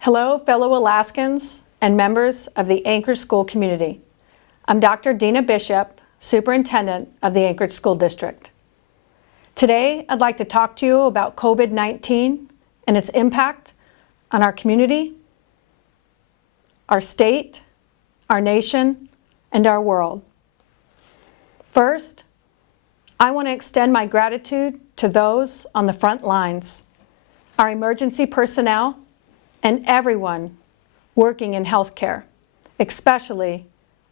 Hello, fellow Alaskans and members of the Anchorage School community. I'm Dr. Dina Bishop, Superintendent of the Anchorage School District. Today, I'd like to talk to you about COVID-19 and its impact on our community, our state, our nation, and our world. First, I want to extend my gratitude to those on the front lines, our emergency personnel, and everyone working in healthcare, especially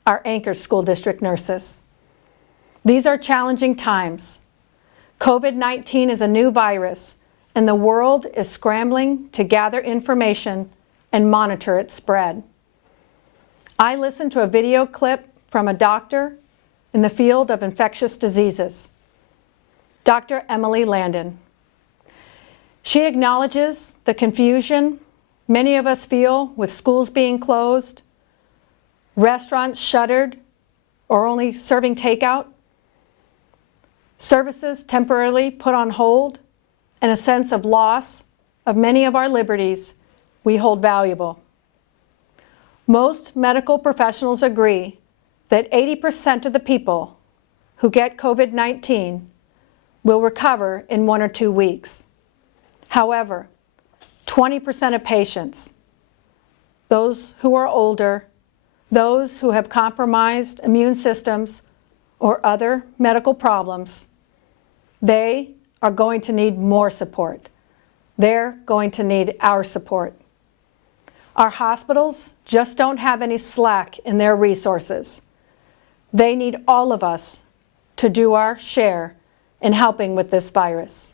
our Anchorage School District nurses. These are challenging times. COVID-19 is a new virus, and the world is scrambling to gather information and monitor its spread. I listened to a video clip from a doctor in the field of infectious diseases, Dr. Emily Landon. She acknowledges the confusion many of us feel with schools being closed, restaurants shuttered or only serving takeout, services temporarily put on hold, and a sense of loss of many of our liberties we hold valuable. Most medical professionals agree that 80% of the people who get COVID-19 will recover in 1 or 2 weeks. However, 20% of patients, those who are older, those who have compromised immune systems or other medical problems, they are going to need more support. They're going to need our support. Our hospitals just don't have any slack in their resources. They need all of us to do our share in helping with this virus.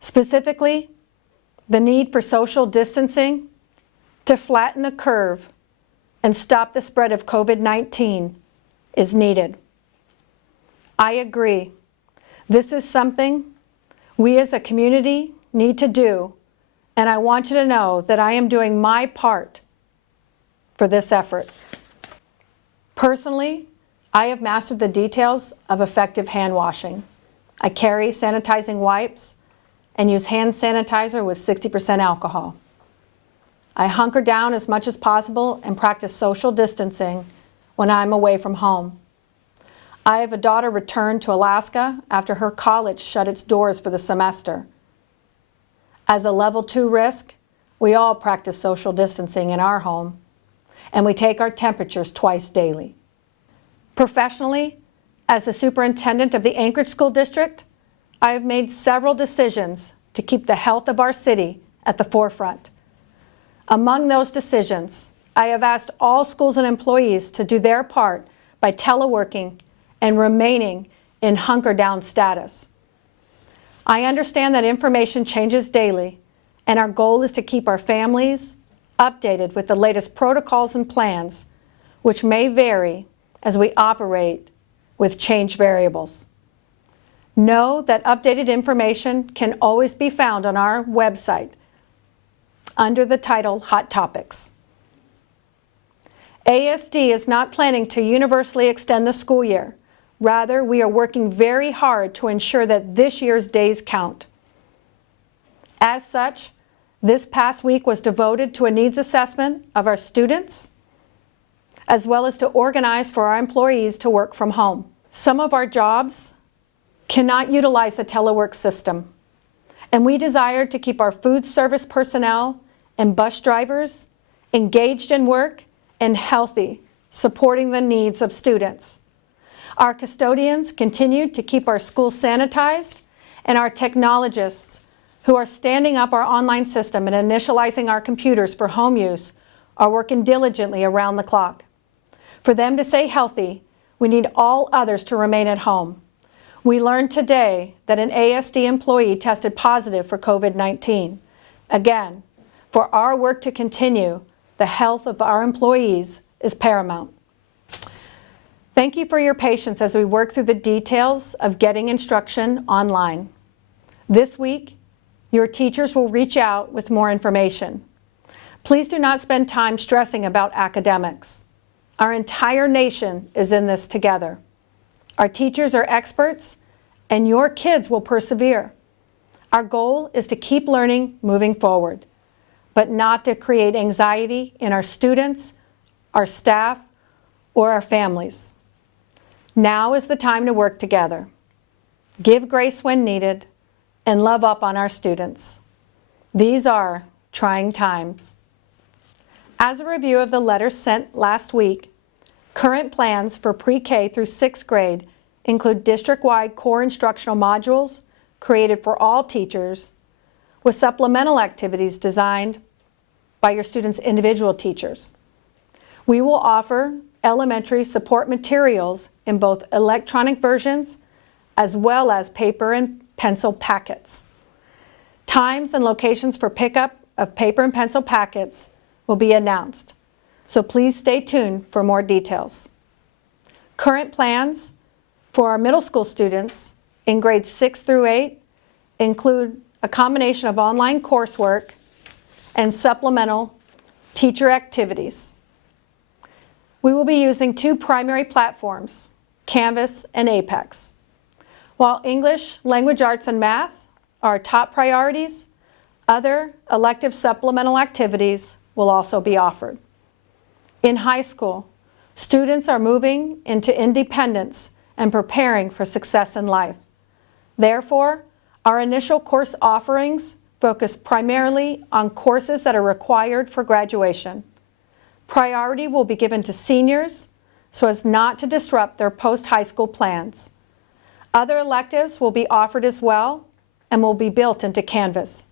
Specifically, the need for social distancing to flatten the curve and stop the spread of COVID-19 is needed. I agree. This is something we as a community need to do, and I want you to know that I am doing my part for this effort. Personally, I have mastered the details of effective hand washing. I carry sanitizing wipes and use hand sanitizer with 60% alcohol. I hunker down as much as possible and practice social distancing when I'm away from home. I have a daughter returned to Alaska after her college shut its doors for the semester. As a level 2 risk, we all practice social distancing in our home, and we take our temperatures twice daily. Professionally, as the superintendent of the Anchorage School District, I have made several decisions to keep the health of our city at the forefront. Among those decisions, I have asked all schools and employees to do their part by teleworking and remaining in hunker-down status. I understand that information changes daily, and our goal is to keep our families updated with the latest protocols and plans, which may vary as we operate with changed variables. Know that updated information can always be found on our website under the title Hot Topics. ASD is not planning to universally extend the school year. Rather, we are working very hard to ensure that this year's days count. As such, this past week was devoted to a needs assessment of our students, as well as to organize for our employees to work from home. Some of our jobs cannot utilize the telework system, and we desired to keep our food service personnel and bus drivers engaged in work and healthy, supporting the needs of students. Our custodians continued to keep our schools sanitized, and our technologists who are standing up our online system and initializing our computers for home use are working diligently around the clock. For them to stay healthy, we need all others to remain at home. We learned today that an ASD employee tested positive for COVID-19. Again, for our work to continue, the health of our employees is paramount. Thank you for your patience as we work through the details of getting instruction online. This week, your teachers will reach out with more information. Please do not spend time stressing about academics. Our entire nation is in this together. Our teachers are experts, and your kids will persevere. Our goal is to keep learning moving forward. but not to create anxiety in our students, our staff, or our families. Now is the time to work together, give grace when needed, and love up on our students. These are trying times. As a review of the letter sent last week, current plans for pre-K through 6th grade include district-wide core instructional modules created for all teachers with supplemental activities designed by your students' individual teachers. We will offer elementary support materials in both electronic versions as well as paper and pencil packets. Times and locations for pickup of paper and pencil packets will be announced, so please stay tuned for more details. Current plans for our middle school students in grades 6 through 8 include a combination of online coursework and supplemental teacher activities. We will be using 2 primary platforms, Canvas and Apex. While English, language arts, and math are our top priorities, other elective supplemental activities will also be offered. In high school, students are moving into independence and preparing for success in life. Therefore, our initial course offerings focus primarily on courses that are required for graduation. Priority will be given to seniors so as not to disrupt their post-high school plans. Other electives will be offered as well and will be built into Canvas.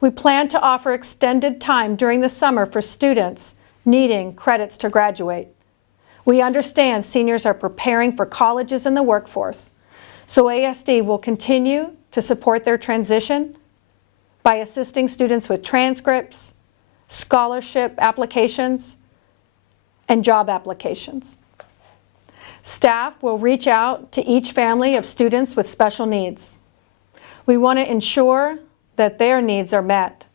We plan to offer extended time during the summer for students needing credits to graduate. We understand seniors are preparing for colleges and the workforce, so ASD will continue to support their transition by assisting students with transcripts, scholarship applications, and job applications. Staff will reach out to each family of students with special needs. We want to ensure that their needs are met.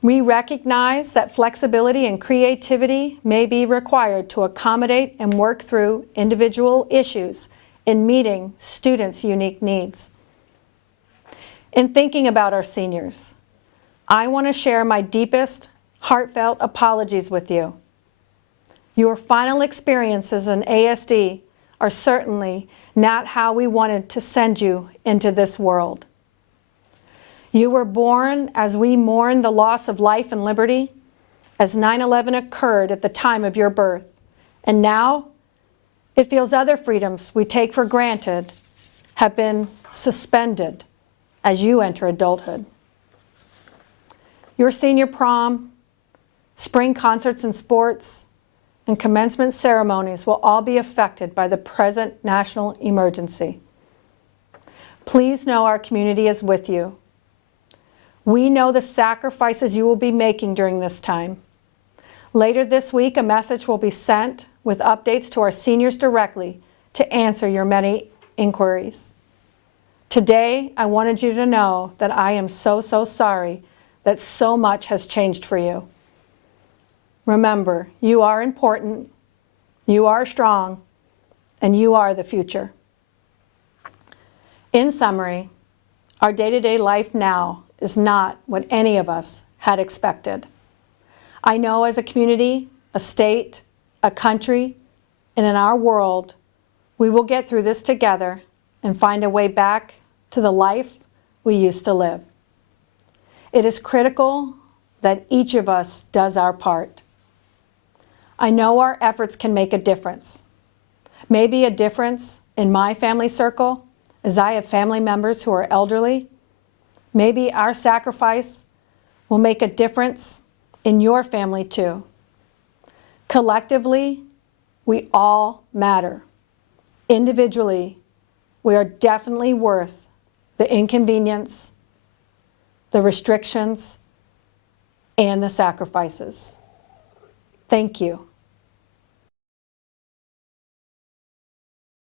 We recognize that flexibility and creativity may be required to accommodate and work through individual issues in meeting students' unique needs. In thinking about our seniors, I want to share my deepest, heartfelt apologies with you. Your final experiences in ASD are certainly not how we wanted to send you into this world. You were born as we mourn the loss of life and liberty, as 9/11 occurred at the time of your birth, and now it feels other freedoms we take for granted have been suspended as you enter adulthood. Your senior prom, spring concerts and sports, and commencement ceremonies will all be affected by the present national emergency. Please know our community is with you. We know the sacrifices you will be making during this time. Later this week, a message will be sent with updates to our seniors directly to answer your many inquiries. Today, I wanted you to know that I am so sorry that so much has changed for you. Remember, you are important, you are strong, and you are the future. In summary, our day-to-day life now is not what any of us had expected. I know as a community, a state, a country, and in our world, we will get through this together and find a way back to the life we used to live. It is critical that each of us does our part. I know our efforts can make a difference. Maybe a difference in my family circle, as I have family members who are elderly. Maybe our sacrifice will make a difference in your family too. Collectively, we all matter. Individually, we are definitely worth the inconvenience, the restrictions, and the sacrifices. Thank you.